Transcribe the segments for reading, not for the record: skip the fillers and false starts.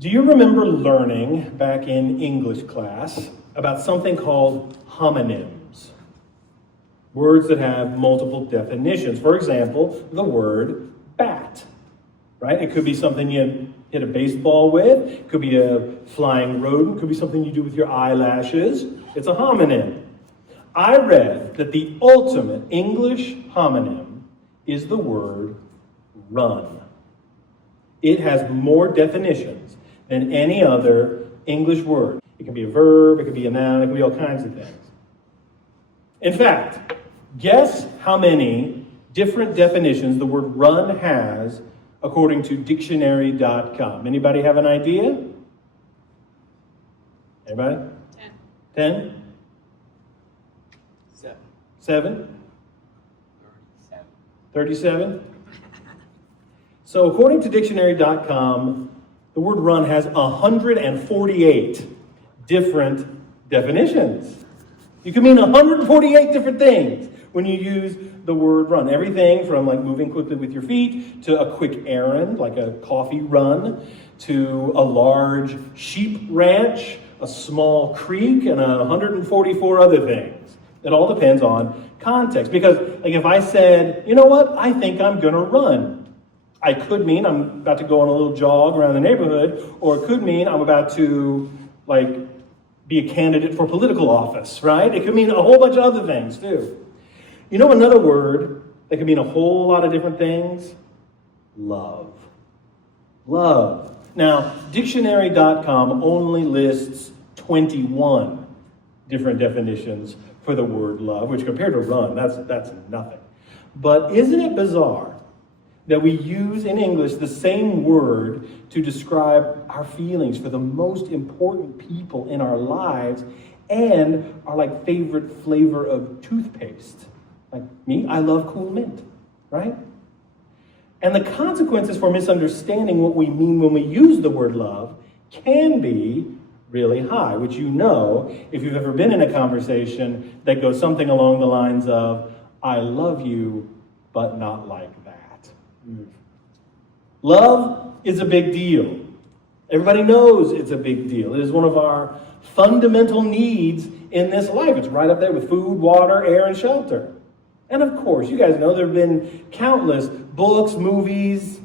Do you remember learning back in English class about something called homonyms? Words that have multiple definitions. For example, the word bat, right? It could be something you hit a baseball with. It could be a flying rodent. It could be something you do with your eyelashes. It's a homonym. I read that the ultimate English homonym is the word run. It has more definitions than any other English word. It can be a verb, it can be a noun, it can be all kinds of things. In fact, guess how many different definitions the word run has according to dictionary.com. Anybody have an idea? Anybody? 10. 10? 7. 7? 37. 37? So according to dictionary.com, the word run has 148 different definitions. You can mean 148 different things when you use the word run. Everything from like moving quickly with your feet to a quick errand, like a coffee run, to a large sheep ranch, a small creek, and 144 other things. It all depends on context. Because like if I said, you know what, I think I'm going to run. I could mean I'm about to go on a little jog around the neighborhood, or it could mean I'm about to, be a candidate for political office, right? It could mean a whole bunch of other things, too. You know another word that can mean a whole lot of different things? Love. Love. Now, dictionary.com only lists 21 different definitions for the word love, which compared to run, that's nothing. But isn't it bizarre that we use in English the same word to describe our feelings for the most important people in our lives and our favorite flavor of toothpaste? Like me, I love Cool Mint, right? And the consequences for misunderstanding what we mean when we use the word love can be really high, which you know if you've ever been in a conversation that goes something along the lines of, I love you, but not like that. Love is a big deal. Everybody knows it's a big deal. It is one of our fundamental needs in this life. It's right up there with food, water, air, and shelter. And of course, you guys know there have been countless books, movies,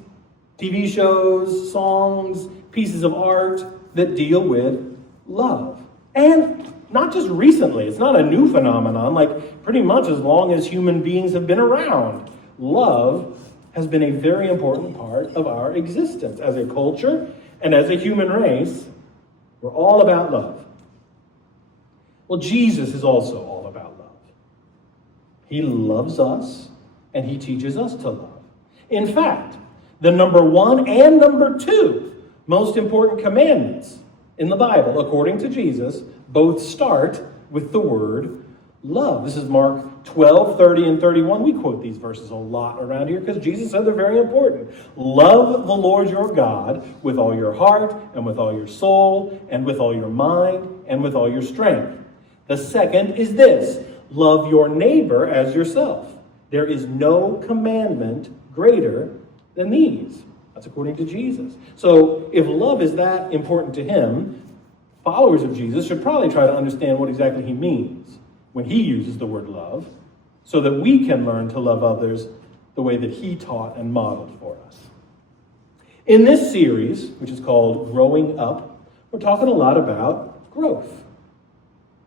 TV shows, songs, pieces of art that deal with love. And not just recently. It's not a new phenomenon. Pretty much as long as human beings have been around, love has been a very important part of our existence. As a culture and as a human race, we're all about love. Well, Jesus is also all about love. He loves us, and he teaches us to love. In fact, the number 1 and number 2 most important commandments in the Bible, according to Jesus, both start with the word love. This is Mark 12, 30, and 31. We quote these verses a lot around here because Jesus said they're very important. Love the Lord your God with all your heart and with all your soul and with all your mind and with all your strength. The second is this: love your neighbor as yourself. There is no commandment greater than these. That's according to Jesus. So if love is that important to him, followers of Jesus should probably try to understand what exactly he means when he uses the word love, so that we can learn to love others the way that he taught and modeled for us. In this series, which is called Growing Up, we're talking a lot about growth.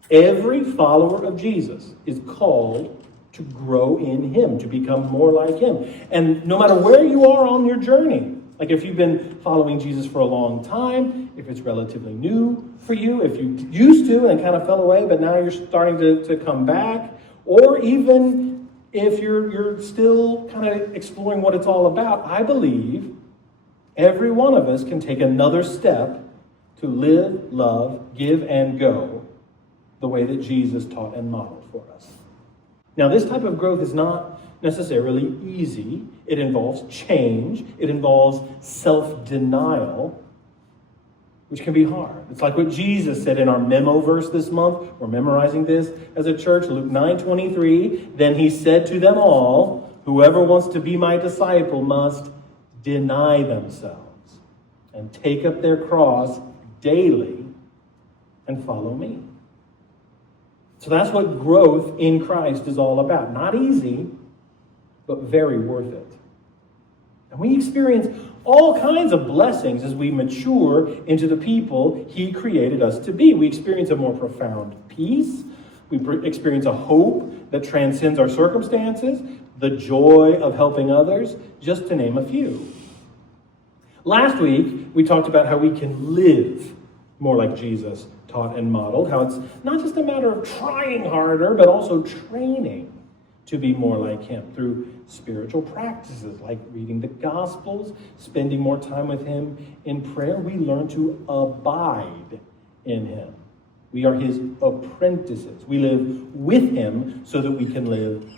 Every follower of Jesus is called to grow in him, to become more like him. And no matter where you are on your journey, if you've been following Jesus for a long time, if it's relatively new for you, if you used to and kind of fell away, but now you're starting to come back, or even if you're still kind of exploring what it's all about, I believe every one of us can take another step to live, love, give, and go the way that Jesus taught and modeled for us. Now, this type of growth is not necessarily easy. It involves change. It involves self-denial, which can be hard. It's like what Jesus said in our memo verse this month. We're memorizing this as a church, Luke 9:23. Then he said to them all, whoever wants to be my disciple must deny themselves and take up their cross daily and follow me. So that's what growth in Christ is all about. Not easy, but very worth it. And we experience all kinds of blessings as we mature into the people he created us to be. We experience a more profound peace. We experience a hope that transcends our circumstances, the joy of helping others, just to name a few. Last week, we talked about how we can live more like Jesus taught and modeled, how it's not just a matter of trying harder, but also training to be more like him through spiritual practices like reading the Gospels, spending more time with him in prayer. We learn to abide in him. We are his apprentices. We live with him so that we can live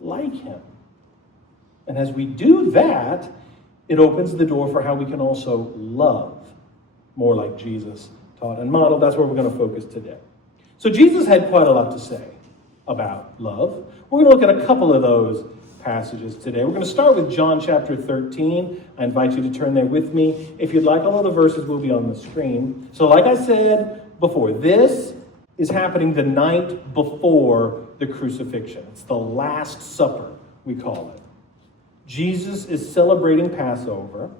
like him. And as we do that, it opens the door for how we can also love more like Jesus taught and modeled. That's where we're going to focus today. So Jesus had quite a lot to say about love. We're going to look at a couple of those passages today. We're going to start with John chapter 13. I invite you to turn there with me. If you'd like, all of the verses will be on the screen. So like I said before, this is happening the night before the crucifixion. It's the Last Supper, we call it. Jesus is celebrating Passover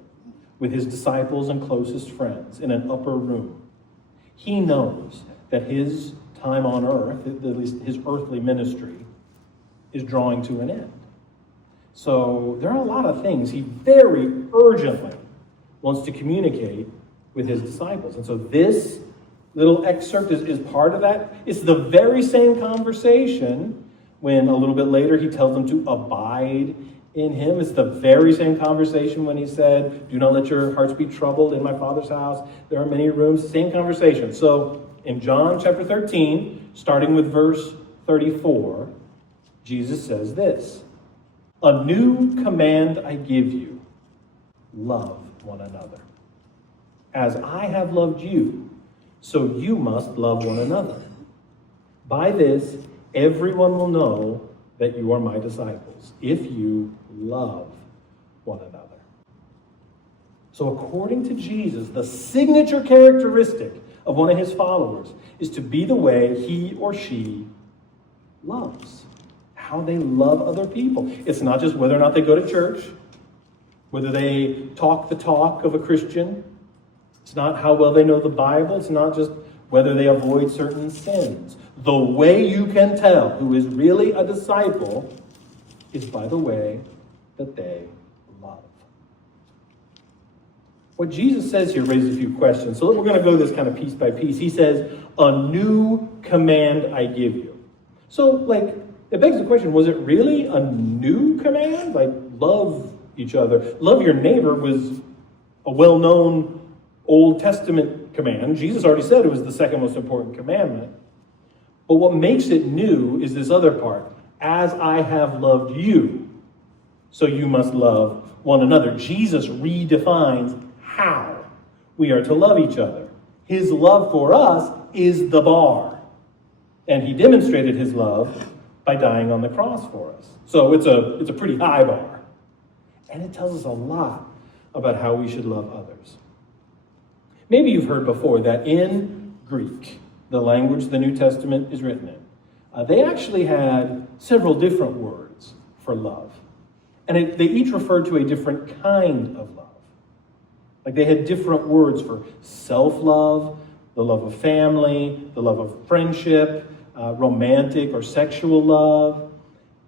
with his disciples and closest friends in an upper room. He knows that his time on earth, at least his earthly ministry, is drawing to an end. So there are a lot of things he very urgently wants to communicate with his disciples. And so this little excerpt is part of that. It's the very same conversation when a little bit later he tells them to abide in him. It's the very same conversation when he said, do not let your hearts be troubled. In my Father's house there are many rooms. Same conversation. So in John chapter 13, starting with verse 34, Jesus says this: a new command I give you, love one another. As I have loved you, so you must love one another. By this, everyone will know that you are my disciples, if you love one another. So according to Jesus, the signature characteristic of one of his followers is to be the way he or she loves, how they love other people. It's not just whether or not they go to church, whether they talk the talk of a Christian. It's not how well they know the Bible. It's not just whether they avoid certain sins. The way you can tell who is really a disciple is by the way that they love. What Jesus says here raises a few questions. So we're going to go this kind of piece by piece. He says, a new command I give you. So, it begs the question, was it really a new command? Love each other. Love your neighbor was a well-known Old Testament command. Jesus already said it was the second most important commandment. But what makes it new is this other part. As I have loved you, so you must love one another. Jesus redefines how we are to love each other. His love for us is the bar. And he demonstrated his love by dying on the cross for us. So it's a pretty high bar. And it tells us a lot about how we should love others. Maybe you've heard before that in Greek, the language the New Testament is written in, they actually had several different words for love. And they each referred to a different kind of love. They had different words for self-love, the love of family, the love of friendship, romantic or sexual love.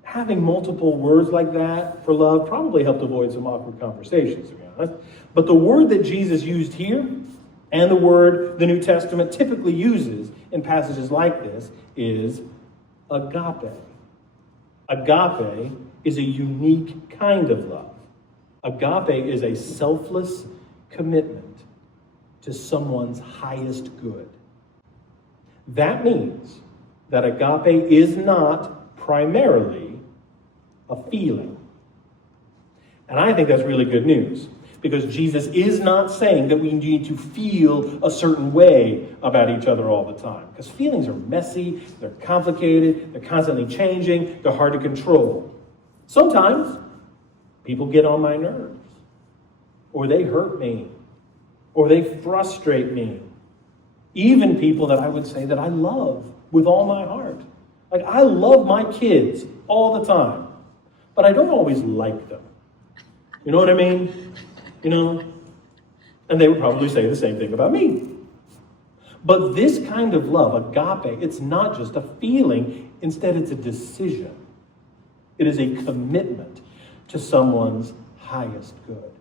Having multiple words like that for love probably helped avoid some awkward conversations, to be honest. But the word that Jesus used here, and the word the New Testament typically uses in passages like this, is agape. Agape is a unique kind of love. Agape is a selfless commitment to someone's highest good. That means that agape is not primarily a feeling. And I think that's really good news, because Jesus is not saying that we need to feel a certain way about each other all the time. Because feelings are messy, they're complicated, they're constantly changing, they're hard to control. Sometimes people get on my nerves, or they hurt me, or they frustrate me. Even people that I would say that I love with all my heart. Like, I love my kids all the time, but I don't always like them. You know what I mean? You know? And they would probably say the same thing about me. But this kind of love, agape, it's not just a feeling. Instead, it's a decision. It is a commitment to someone's highest good.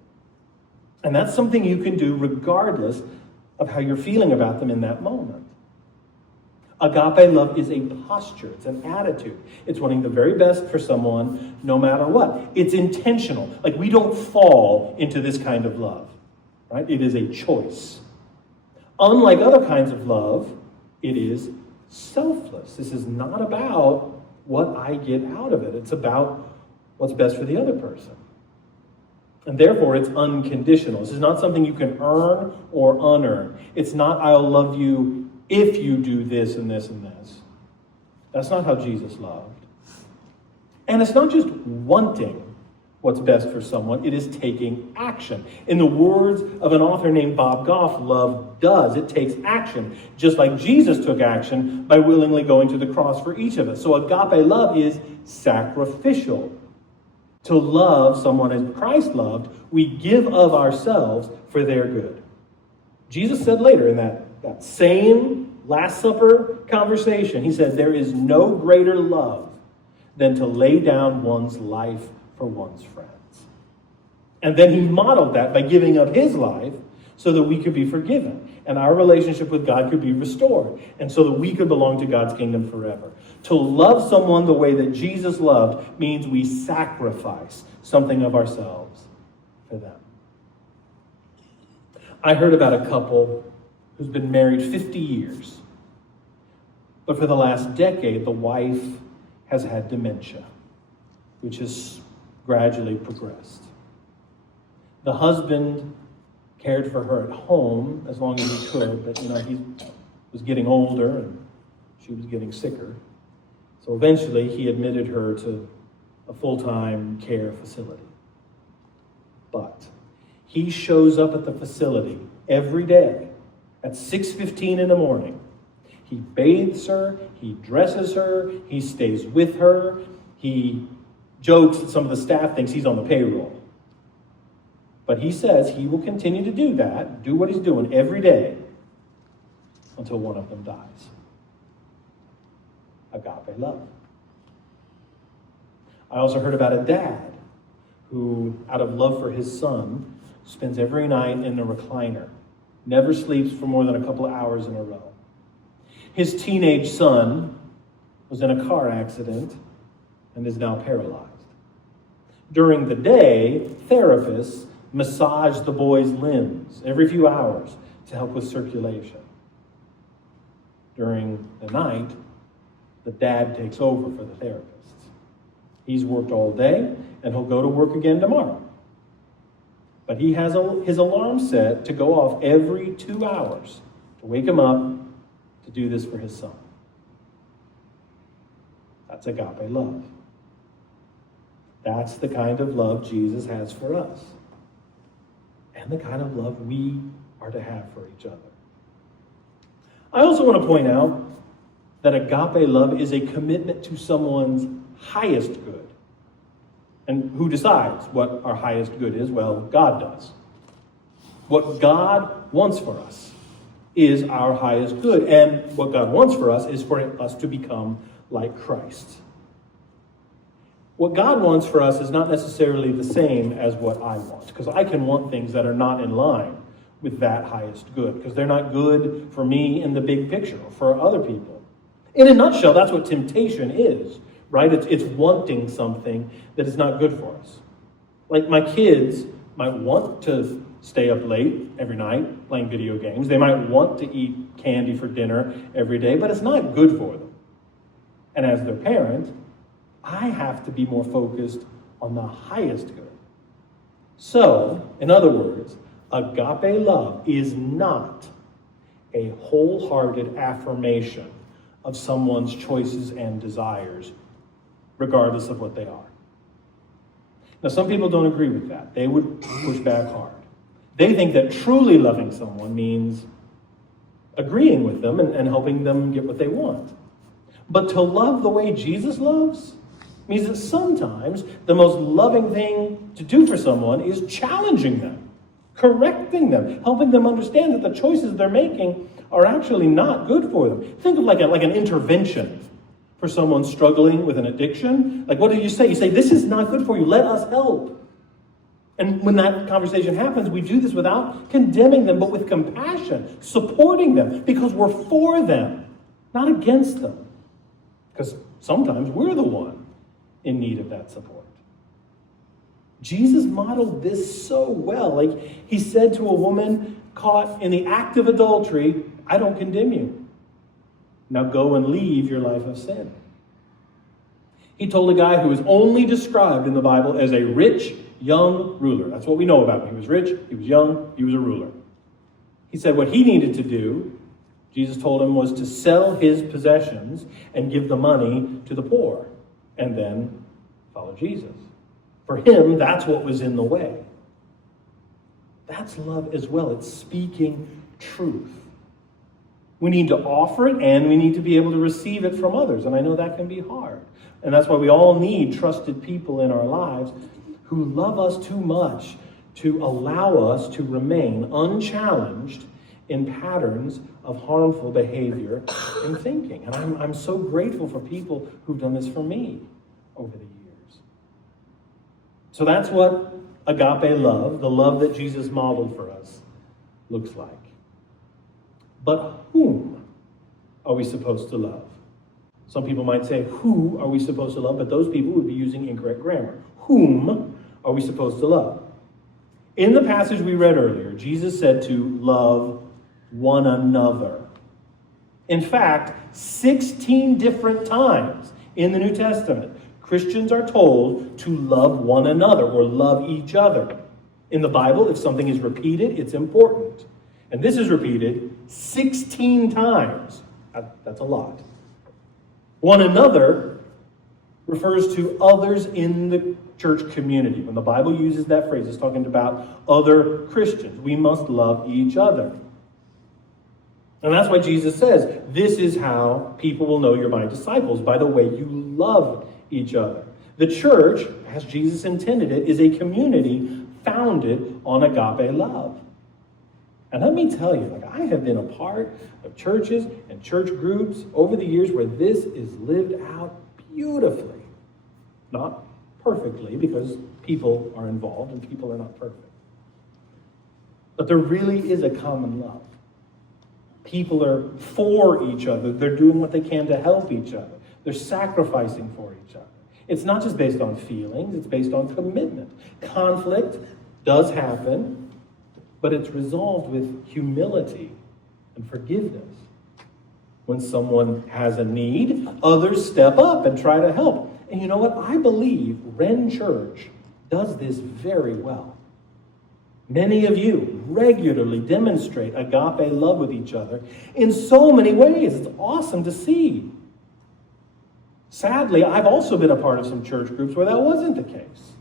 And that's something you can do regardless of how you're feeling about them in that moment. Agape love is a posture. It's an attitude. It's wanting the very best for someone no matter what. It's intentional. Like, we don't fall into this kind of love, right? It is a choice. Unlike other kinds of love, it is selfless. This is not about what I get out of it. It's about what's best for the other person. And therefore, it's unconditional. This is not something you can earn or unearn. It's not, I'll love you if you do this and this and this. That's not how Jesus loved. And it's not just wanting what's best for someone. It is taking action. In the words of an author named Bob Goff, love does. It takes action, just like Jesus took action by willingly going to the cross for each of us. So agape love is sacrificial. To love someone as Christ loved, we give of ourselves for their good. Jesus said later in that same Last Supper conversation, he said, there is no greater love than to lay down one's life for one's friends. And then he modeled that by giving up his life so that we could be forgiven and our relationship with God could be restored, and so that we could belong to God's kingdom forever. To love someone the way that Jesus loved means we sacrifice something of ourselves for them. I heard about a couple who's been married 50 years, but for the last decade, the wife has had dementia, which has gradually progressed. The husband cared for her at home as long as he could, but he was getting older and she was getting sicker. So eventually he admitted her to a full-time care facility. But he shows up at the facility every day at 6:15 in the morning. He bathes her, he dresses her, he stays with her, he jokes that some of the staff thinks he's on the payroll. But he says he will continue to do that, do what he's doing every day until one of them dies. Agape love. I also heard about a dad who, out of love for his son, spends every night in a recliner, never sleeps for more than a couple of hours in a row. His teenage son was in a car accident and is now paralyzed. During the day, therapists massage the boy's limbs every few hours to help with circulation. During the night, the dad takes over for the therapists. He's worked all day, and he'll go to work again tomorrow. But he has his alarm set to go off every 2 hours to wake him up to do this for his son. That's agape love. That's the kind of love Jesus has for us. And the kind of love we are to have for each other. I also want to point out that agape love is a commitment to someone's highest good. And who decides what our highest good is? Well, God does. What God wants for us is our highest good. And what God wants for us is for us to become like Christ. What God wants for us is not necessarily the same as what I want, because I can want things that are not in line with that highest good, because they're not good for me in the big picture or for other people. In a nutshell, that's what temptation is, right? It's wanting something that is not good for us. Like, my kids might want to stay up late every night playing video games. They might want to eat candy for dinner every day, but it's not good for them. And as their parent, I have to be more focused on the highest good. So, in other words, agape love is not a wholehearted affirmation of someone's choices and desires, regardless of what they are. Now, some people don't agree with that. They would push back hard. They think that truly loving someone means agreeing with them and helping them get what they want. But to love the way Jesus loves means that sometimes the most loving thing to do for someone is challenging them, correcting them, helping them understand that the choices they're making are actually not good for them. Think of like an intervention for someone struggling with an addiction. Like, what do you say? You say, this is not good for you. Let us help. And when that conversation happens, we do this without condemning them, but with compassion, supporting them, because we're for them, not against them. Because sometimes we're the one in need of that support. Jesus modeled this so well. Like, he said to a woman caught in the act of adultery, I don't condemn you. Now go and leave your life of sin. He told a guy who is only described in the Bible as a rich, young ruler. That's what we know about him. He was rich, he was young, he was a ruler. He said what he needed to do, Jesus told him, was to sell his possessions and give the money to the poor, and then follow Jesus. For him, that's what was in the way. That's love as well. It's speaking truth. We need to offer it, and we need to be able to receive it from others. And I know that can be hard. And that's why we all need trusted people in our lives who love us too much to allow us to remain unchallenged in patterns of harmful behavior and thinking. And I'm so grateful for people who've done this for me over the years. So that's what agape love, the love that Jesus modeled for us, looks like. But whom are we supposed to love? Some people might say, who are we supposed to love? But those people would be using incorrect grammar. Whom are we supposed to love? In the passage we read earlier, Jesus said to love one another. In fact, 16 different times in the New Testament, Christians are told to love one another or love each other. In the Bible, if something is repeated, it's important. And this is repeated 16 times. That's a lot. One another refers to others in the church community. When the Bible uses that phrase, it's talking about other Christians. We must love each other. And that's why Jesus says, this is how people will know you're my disciples, by the way you love each other. The church, as Jesus intended it, is a community founded on agape love. And let me tell you, I have been a part of churches and church groups over the years where this is lived out beautifully. Not perfectly, because people are involved and people are not perfect. But there really is a common love. People are for each other. They're doing what they can to help each other. They're sacrificing for each other. It's not just based on feelings, it's based on commitment. Conflict does happen, but it's resolved with humility and forgiveness. When someone has a need, others step up and try to help. And you know what? I believe Ren Church does this very well. Many of you regularly demonstrate agape love with each other in so many ways. It's awesome to see. Sadly, I've also been a part of some church groups where that wasn't the case.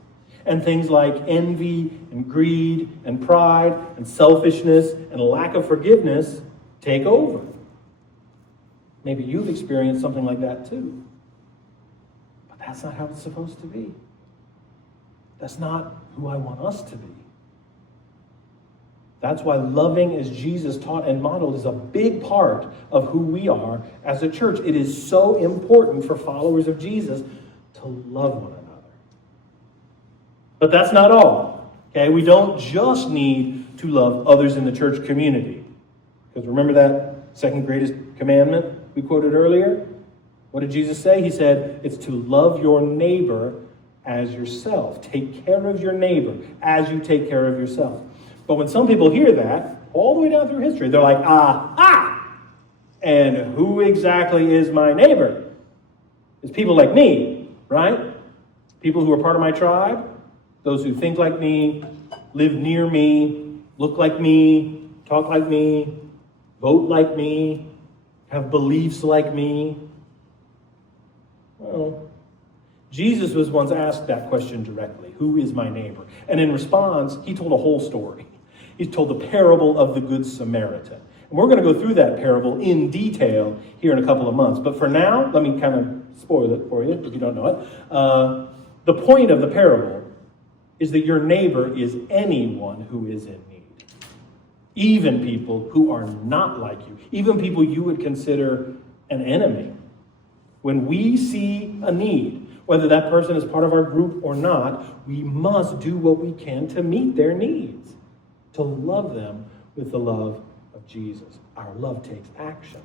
And things like envy and greed and pride and selfishness and a lack of forgiveness take over. Maybe you've experienced something like that too. But that's not how it's supposed to be. That's not who I want us to be. That's why loving as Jesus taught and modeled is a big part of who we are as a church. It is so important for followers of Jesus to love one another. But that's not all. Okay, we don't just need to love others in the church community. Because remember that second greatest commandment we quoted earlier? What did Jesus say? He said, it's to love your neighbor as yourself. Take care of your neighbor as you take care of yourself. But when some people hear that, all the way down through history, they're like, and who exactly is my neighbor? It's people like me, right? People who are part of my tribe, those who think like me, live near me, look like me, talk like me, vote like me, have beliefs like me. Well, Jesus was once asked that question directly, who is my neighbor? And in response, he told a whole story. He's told the parable of the Good Samaritan. And we're going to go through that parable in detail here in a couple of months. But for now, let me kind of spoil it for you if you don't know it. The point of the parable is that your neighbor is anyone who is in need. Even people who are not like you. Even people you would consider an enemy. When we see a need, whether that person is part of our group or not, we must do what we can to meet their needs, to love them with the love of Jesus. Our love takes action.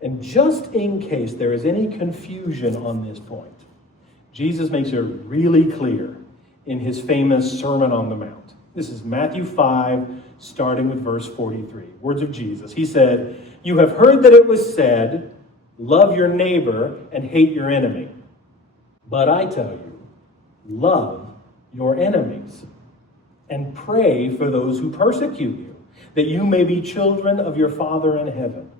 And just in case there is any confusion on this point, Jesus makes it really clear in his famous Sermon on the Mount. This is Matthew 5, starting with verse 43. Words of Jesus. He said, "You have heard that it was said, 'Love your neighbor and hate your enemy.' But I tell you, love your enemies and pray for those who persecute you, that you may be children of your Father in heaven.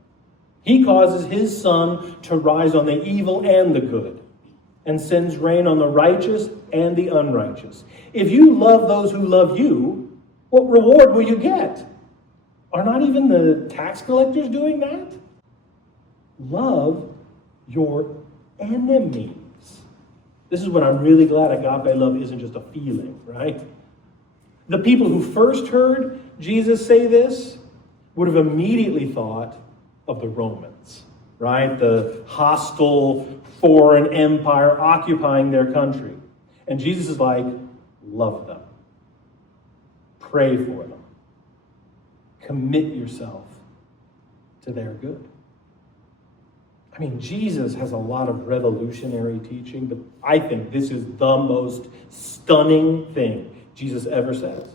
He causes his sun to rise on the evil and the good, and sends rain on the righteous and the unrighteous. If you love those who love you, what reward will you get? Are not even the tax collectors doing that? Love your enemies." This is what I'm really glad agape love isn't just a feeling, right? The people who first heard Jesus say this would have immediately thought of the Romans, right? The hostile foreign empire occupying their country. And Jesus is like, love them. Pray for them. Commit yourself to their good. I mean, Jesus has a lot of revolutionary teaching, but I think this is the most stunning thing Jesus ever says.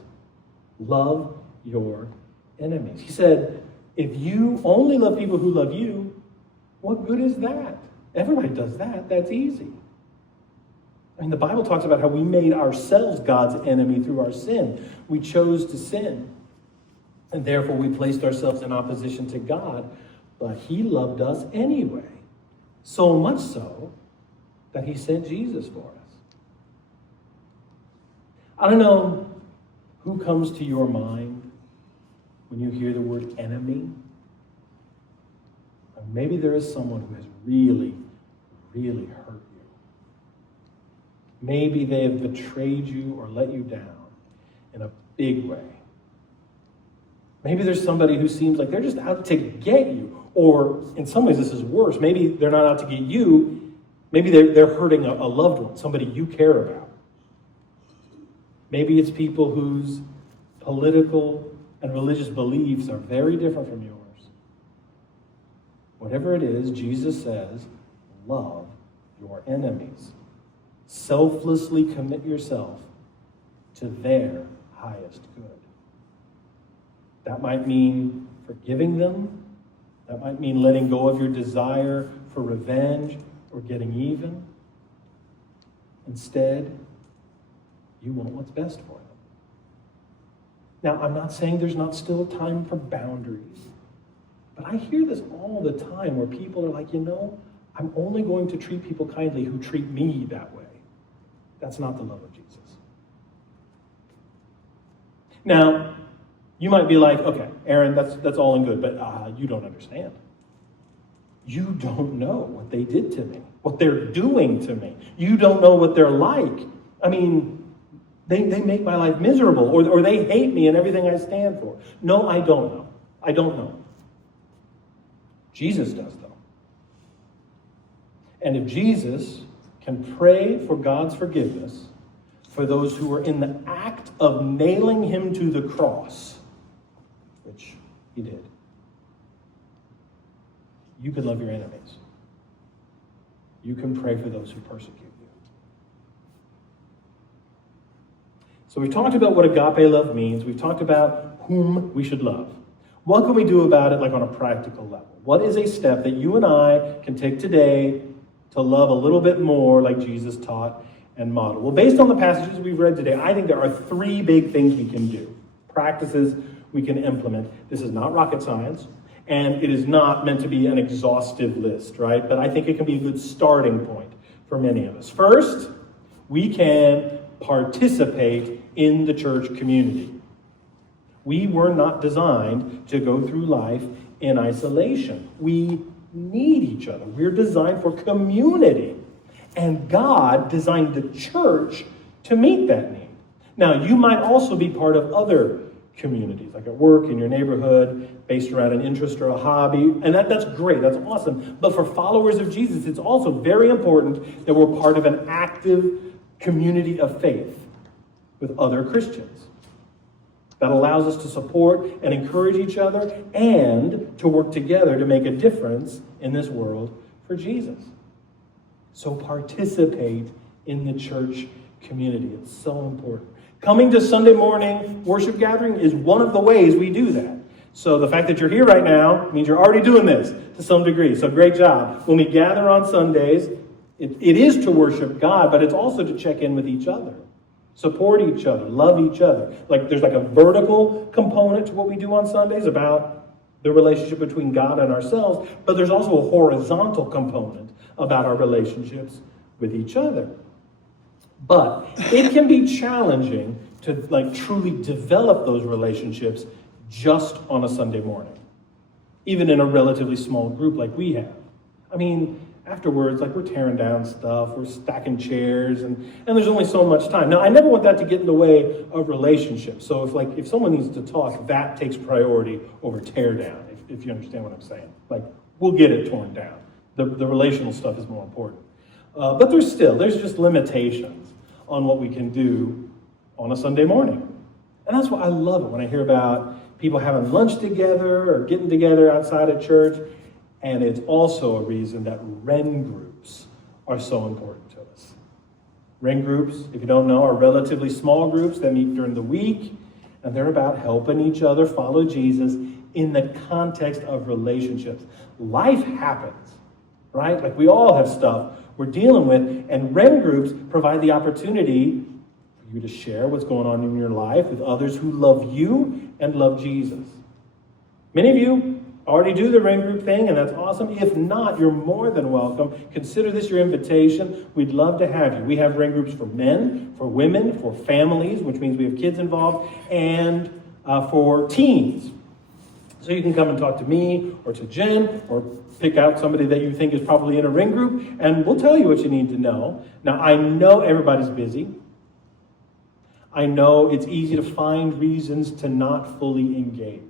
Love your enemies. He said, if you only love people who love you, what good is that? Everybody does that. That's easy. I mean, the Bible talks about how we made ourselves God's enemy through our sin. We chose to sin. And therefore we placed ourselves in opposition to God. But he loved us anyway. So much so that he sent Jesus for us. I don't know who comes to your mind when you hear the word enemy. Or maybe there is someone who has really, really hurt you. Maybe they have betrayed you or let you down in a big way. Maybe there's somebody who seems like they're just out to get you. Or in some ways this is worse. Maybe they're not out to get you. Maybe they're hurting a loved one, somebody you care about. Maybe it's people whose political and religious beliefs are very different from yours. Whatever it is, Jesus says, love your enemies. Selflessly commit yourself to their highest good. That might mean forgiving them. That might mean letting go of your desire for revenge or getting even. Instead, you want what's best for them. Now, I'm not saying there's not still time for boundaries, but I hear this all the time where people are like, I'm only going to treat people kindly who treat me that way. That's not the love of Jesus. Now, you might be like, okay, Aaron, that's all and good, but you don't understand. You don't know what they did to me, what they're doing to me. You don't know what they're like. I mean, they make my life miserable, or they hate me and everything I stand for. No, I don't know. I don't know. Jesus does, though. And if Jesus can pray for God's forgiveness for those who were in the act of nailing him to the cross, which he did, you can love your enemies. You can pray for those who persecute you. So we've talked about what agape love means. We've talked about whom we should love. What can we do about it, like on a practical level? What is a step that you and I can take today to love a little bit more like Jesus taught and modeled? Well, based on the passages we've read today, I think there are three big things we can do. Practices we can implement. This is not rocket science, and it is not meant to be an exhaustive list, right? But I think it can be a good starting point for many of us. First, we can participate in the church community. We were not designed to go through life in isolation. We need each other. We're designed for community. And God designed the church to meet that need. Now, you might also be part of other communities, like at work, in your neighborhood, based around an interest or a hobby. And that's great. That's awesome. But for followers of Jesus, it's also very important that we're part of an active community of faith with other Christians. That allows us to support and encourage each other and to work together to make a difference in this world for Jesus. So participate in the church community. It's so important. Coming to Sunday morning worship gathering is one of the ways we do that. So the fact that you're here right now means you're already doing this to some degree. So great job. When we gather on Sundays, it is to worship God, but it's also to check in with each other. Support each other, love each other. Like there's like a vertical component to what we do on Sundays about the relationship between God and ourselves, but there's also a horizontal component about our relationships with each other. But it can be challenging to like truly develop those relationships just on a Sunday morning, even in a relatively small group like we have. I mean, afterwards, like we're tearing down stuff, we're stacking chairs, and there's only so much time. Now, I never want that to get in the way of relationships. So if someone needs to talk, that takes priority over tear down, if you understand what I'm saying. Like, we'll get it torn down. The relational stuff is more important. But there's just limitations on what we can do on a Sunday morning. And that's why I love it when I hear about people having lunch together or getting together outside of church. And it's also a reason that Ren groups are so important to us. Ren groups, if you don't know, are relatively small groups that meet during the week, and they're about helping each other follow Jesus in the context of relationships. Life happens, right? Like we all have stuff we're dealing with, and Ren groups provide the opportunity for you to share what's going on in your life with others who love you and love Jesus. Many of you already do the Ren group thing, and that's awesome. If not, you're more than welcome. Consider this your invitation. We'd love to have you. We have Ren groups for men, for women, for families, which means we have kids involved, and for teens. So you can come and talk to me or to Jen or pick out somebody that you think is probably in a Ren group, and we'll tell you what you need to know. Now, I know everybody's busy. I know it's easy to find reasons to not fully engage.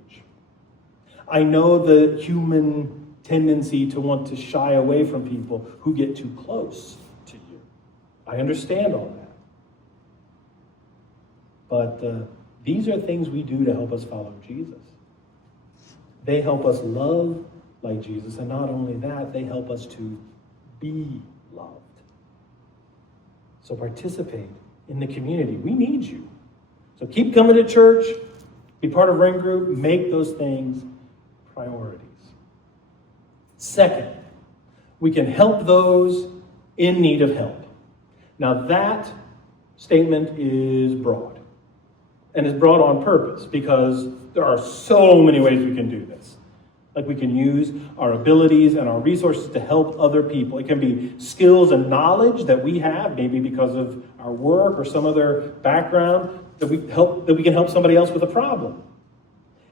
I know the human tendency to want to shy away from people who get too close to you. I understand all that. But these are things we do to help us follow Jesus. They help us love like Jesus, and not only that, they help us to be loved. So participate in the community. We need you. So keep coming to church, be part of Ren Group, make those things priorities. Second, we can help those in need of help. Now that statement is broad, and it's broad on purpose because there are so many ways we can do this. Like we can use our abilities and our resources to help other people. It can be skills and knowledge that we have, maybe because of our work or some other background, that we can help somebody else with a problem.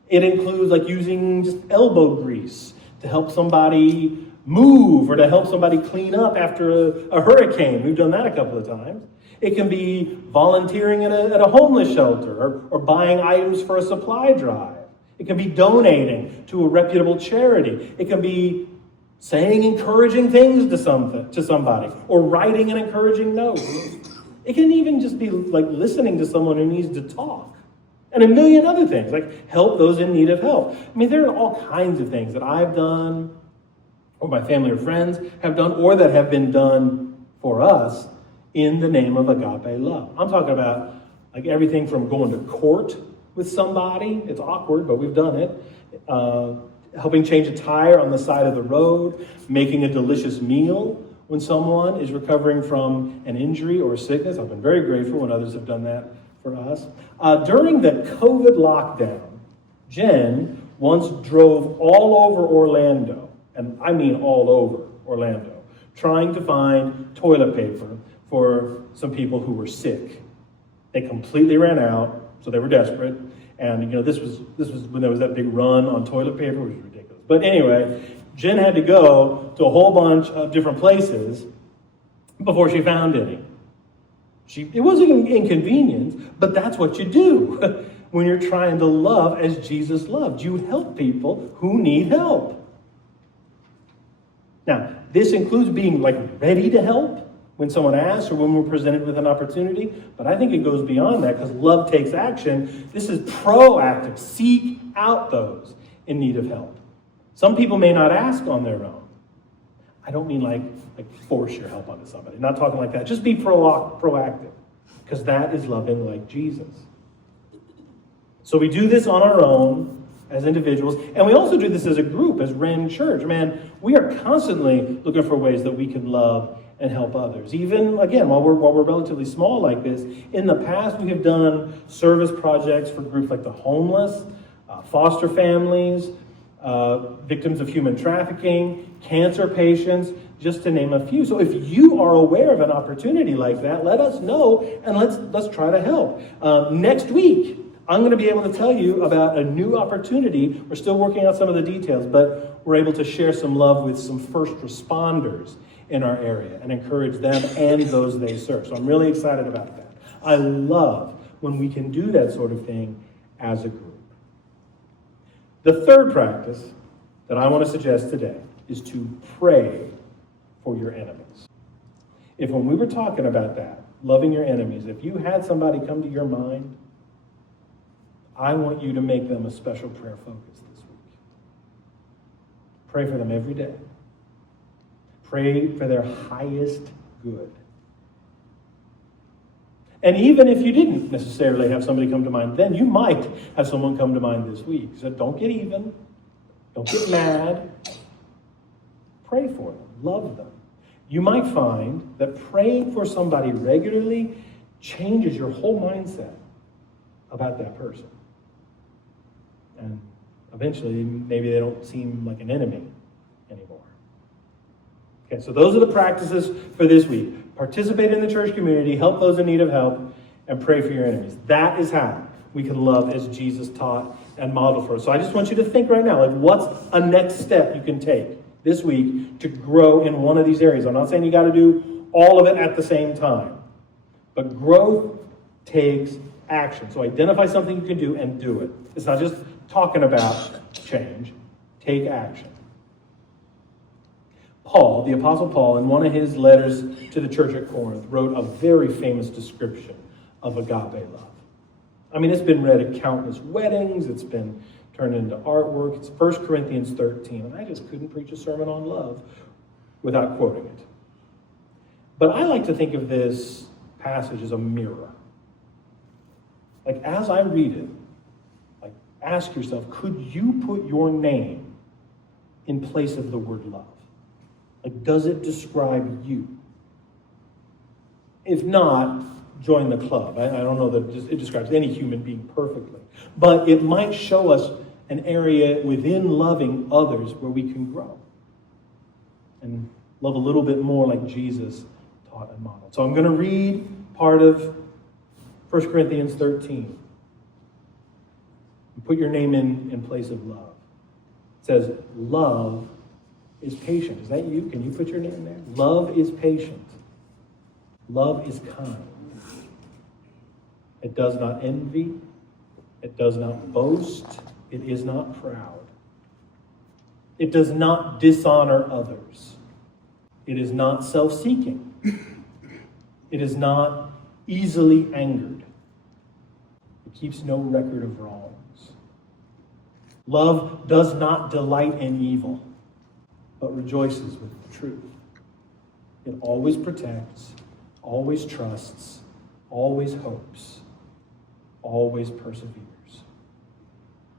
It includes like using just elbow grease to help somebody move or to help somebody clean up after a hurricane. We've done that a couple of times. It can be volunteering at a homeless shelter or buying items for a supply drive. It can be donating to a reputable charity. It can be saying encouraging things to somebody or writing an encouraging note. It can even just be like listening to someone who needs to talk. And a million other things, like help those in need of help. I mean, there are all kinds of things that I've done, or my family or friends have done, or that have been done for us in the name of agape love. I'm talking about like everything from going to court with somebody. It's awkward, but we've done it. Helping change a tire on the side of the road, making a delicious meal when someone is recovering from an injury or sickness. I've been very grateful when others have done that for us. During the COVID lockdown, Jen once drove all over Orlando, and I mean all over Orlando, trying to find toilet paper for some people who were sick. They completely ran out, so they were desperate, And this was when there was that big run on toilet paper, which was ridiculous. But anyway, Jen had to go to a whole bunch of different places before she found any. It wasn't an inconvenience, but that's what you do when you're trying to love as Jesus loved. You help people who need help. Now, this includes being ready to help when someone asks or when we're presented with an opportunity, but I think it goes beyond that because love takes action. This is proactive. Seek out those in need of help. Some people may not ask on their own. I don't mean like force your help onto somebody. Not talking like that. Just be proactive because that is loving like Jesus. So we do this on our own as individuals, and we also do this as a group, as Ren Church. Man, we are constantly looking for ways that we can love and help others. Even, again, while we're relatively small like this, in the past we have done service projects for groups like the homeless, foster families, victims of human trafficking, cancer patients, just to name a few. So if you are aware of an opportunity like that, let us know, and let's try to help. Next week, I'm going to be able to tell you about a new opportunity. We're still working out some of the details, but we're able to share some love with some first responders in our area and encourage them and those they serve. So I'm really excited about that. I love when we can do that sort of thing as a group. The third practice that I want to suggest today is to pray for your enemies. If when we were talking about that, loving your enemies, if you had somebody come to your mind, I want you to make them a special prayer focus this week. Pray for them every day. Pray for their highest good. And even if you didn't necessarily have somebody come to mind, then you might have someone come to mind this week. So don't get even. Don't get mad. Pray for them. Love them. You might find that praying for somebody regularly changes your whole mindset about that person. And eventually, maybe they don't seem like an enemy anymore. Okay, so those are the practices for this week. Participate in the church community, help those in need of help, and pray for your enemies. That is how we can love as Jesus taught and modeled for us. So I just want you to think right now, what's a next step you can take this week to grow in one of these areas? I'm not saying you got to do all of it at the same time, but growth takes action. So identify something you can do and do it. It's not just talking about change. Take action. Paul, the Apostle Paul, in one of his letters to the church at Corinth, wrote a very famous description of agape love. I mean, it's been read at countless weddings. It's been turned into artwork. It's 1 Corinthians 13. And I just couldn't preach a sermon on love without quoting it. But I like to think of this passage as a mirror. As I read it, ask yourself, could you put your name in place of the word love? Does it describe you? If not, join the club. I don't know that it describes any human being perfectly. But it might show us an area within loving others where we can grow and love a little bit more like Jesus taught and modeled. So I'm going to read part of 1 Corinthians 13. Put your name in place of love. It says, love is patient. Is that you? Can you put your name there? Love is patient. Love is kind. It does not envy. It does not boast. It is not proud. It does not dishonor others. It is not self-seeking. It is not easily angered. It keeps no record of wrongs. Love does not delight in evil, but rejoices with the truth. It always protects, always trusts, always hopes, always perseveres.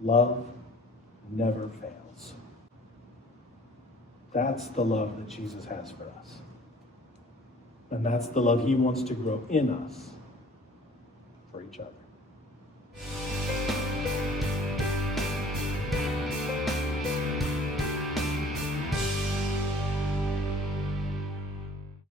Love never fails. That's the love that Jesus has for us. And that's the love he wants to grow in us for each other.